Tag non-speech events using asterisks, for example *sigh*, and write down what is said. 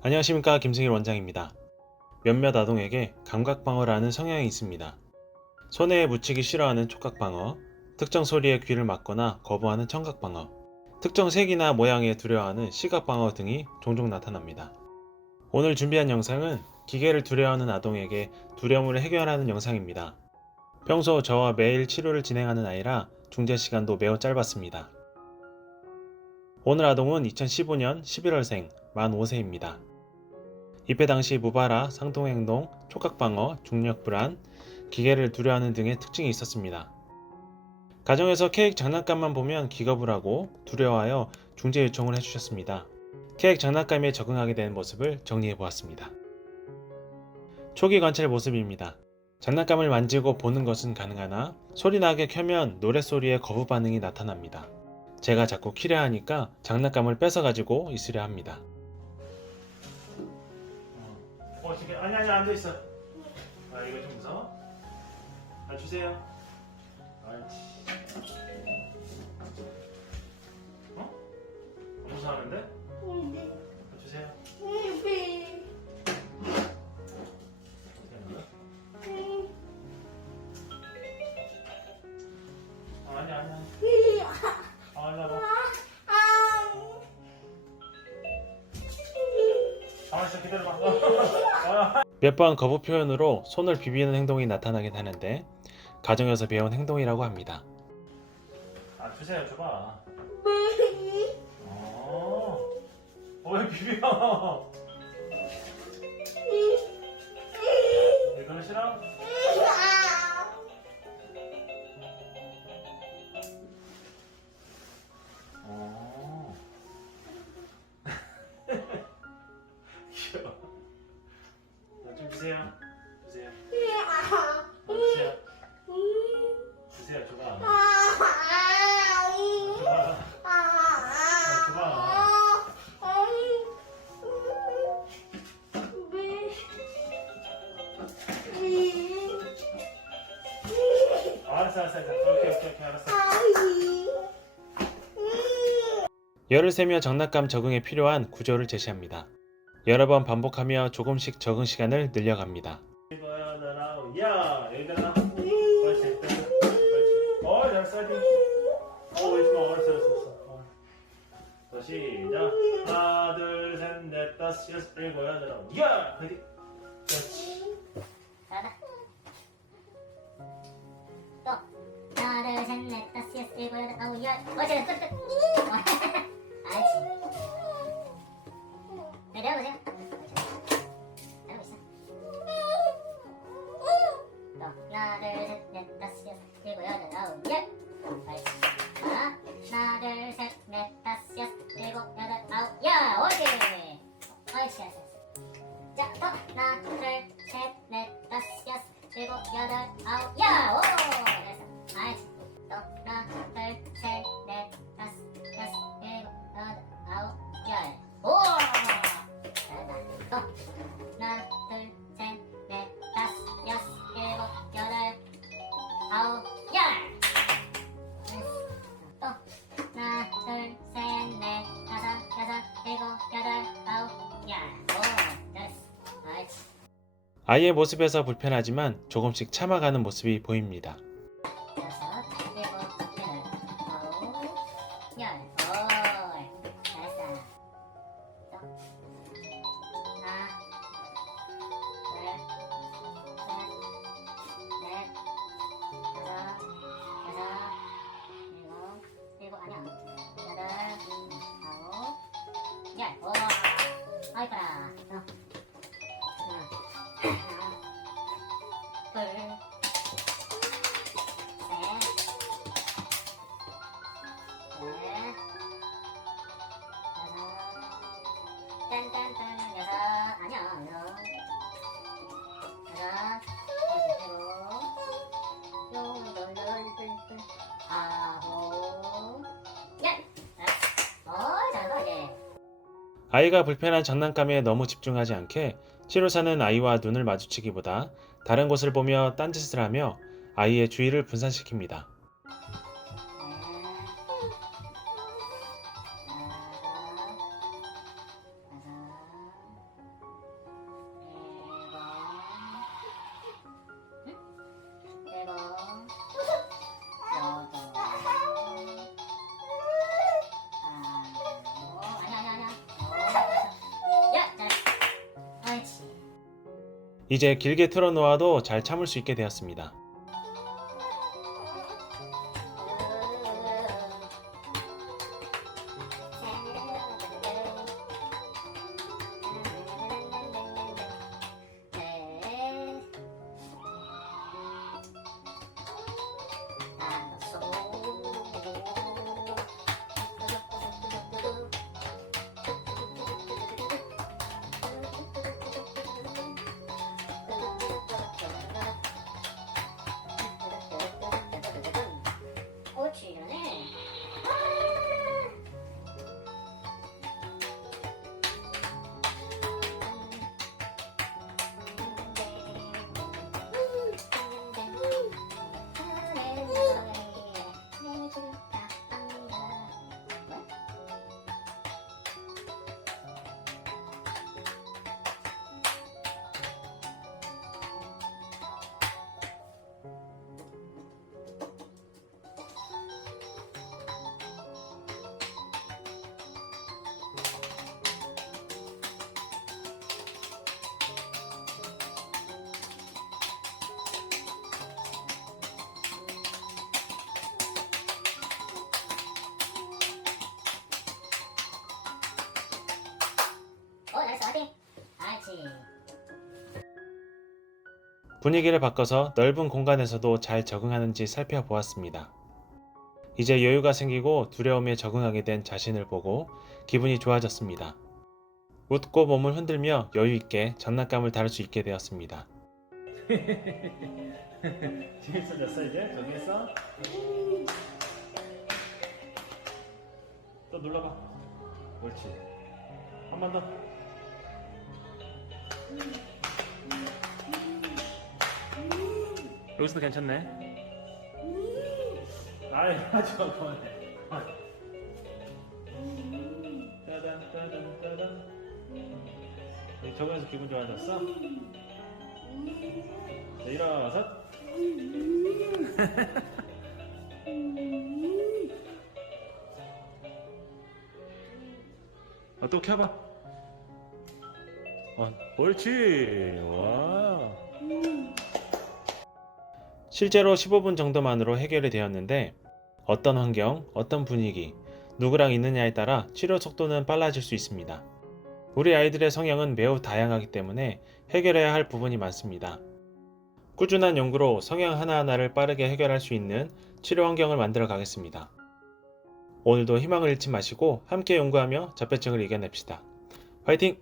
안녕하십니까 김승일 원장입니다. 몇몇 아동에게 감각방어라는 성향이 있습니다. 손에 묻히기 싫어하는 촉각방어, 특정 소리에 귀를 막거나 거부하는 청각방어, 특정 색이나 모양에 두려워하는 시각방어 등이 종종 나타납니다. 오늘 준비한 영상은 기계를 두려워하는 아동에게 두려움을 해결하는 영상입니다. 평소 저와 매일 치료를 진행하는 아이라 중재 시간도 매우 짧았습니다. 오늘 아동은 2015년 11월생 만 5세입니다. 입회 당시 무발화, 상통행동, 촉각방어, 중력불안, 기계를 두려워하는 등의 특징이 있었습니다. 가정에서 케이크 장난감만 보면 기겁을 하고 두려워하여 중재 요청을 해주셨습니다. 케이크 장난감에 적응하게 되는 모습을 정리해 보았습니다. 초기 관찰 모습입니다. 장난감을 만지고 보는 것은 가능하나 소리 나게 켜면 노랫소리에 거부 반응이 나타납니다. 제가 자꾸 키려 하니까 장난감을 뺏어 가지고 있으려 합니다. 어, 지금 아니 아니 앉아 있어. 아 이거 좀 무서워? 아 주세요. 아이치. 어? 안 무서워하는데? 아, 주세요. 아, 아니 아니 아니. 아 일로 와봐. 가만 있어 기다려봐. 몇 번 거부 표현으로 손을 비비는 행동이 나타나긴 하는데 가정에서 배운 행동이라고 합니다. 아 주세요 줘봐. *laughs* 어. 어왜 비벼? *laughs* 이거는 싫어? 어. 알았어, 알았어, 알았어. 오케이, 오케이, 오케이, 알았어. 열을 세며 장난감 적응에 필요한 구조를 제시합니다. 여러 번 반복하며 조금씩 적응 시간을 늘려갑니다. 이거야, 나라. 야, 여기다가. 그렇지, 됐어. 그렇지. 어, 잘했어, 아직. 어, 왜지 마, 알았어, 알았어, 알았어. 어. 더 시작. 하나, 둘, 셋, 넷, 다섯, 여섯, 일곱, 여덟, 아홉. 야, 그렇지. 그렇지. 여덟 아홉 열 아이의 모습에서 불편하지만 조금씩 참아가는 모습이 보입니다. 아이가 불편한 장난감에 너무 집중하지 않게 치료사는 아이와 눈을 마주치기보다 다른 곳을 보며 딴짓을 하며 아이의 주의를 분산시킵니다. 이제 길게 틀어놓아도 잘 참을 수 있게 되었습니다. 분위기를 바꿔서 넓은 공간에서도 잘 적응하는지 살펴보았습니다. 이제 여유가 생기고 두려움에 적응하게 된 자신을 보고 기분이 좋아졌습니다. 웃고 몸을 흔들며 여유 있게 장난감을 다룰 수 있게 되었습니다. *laughs* 재밌어졌어 이제? 정했어? 또 눌러봐 옳지 한 번 더 여기서도 괜찮네 아이 하지 마 그만해 따단 따단 따단 여기 적응해서 기분 좋아졌어? 자 일어서 아, 또 켜봐. 어, 옳지. 와. 실제로 15분 정도만으로 해결이 되었는데 어떤 환경, 어떤 분위기, 누구랑 있느냐에 따라 치료 속도는 빨라질 수 있습니다. 우리 아이들의 성향은 매우 다양하기 때문에 해결해야 할 부분이 많습니다. 꾸준한 연구로 성향 하나하나를 빠르게 해결할 수 있는 치료 환경을 만들어 가겠습니다. 오늘도 희망을 잃지 마시고 함께 연구하며 자폐증을 이겨냅시다. 화이팅!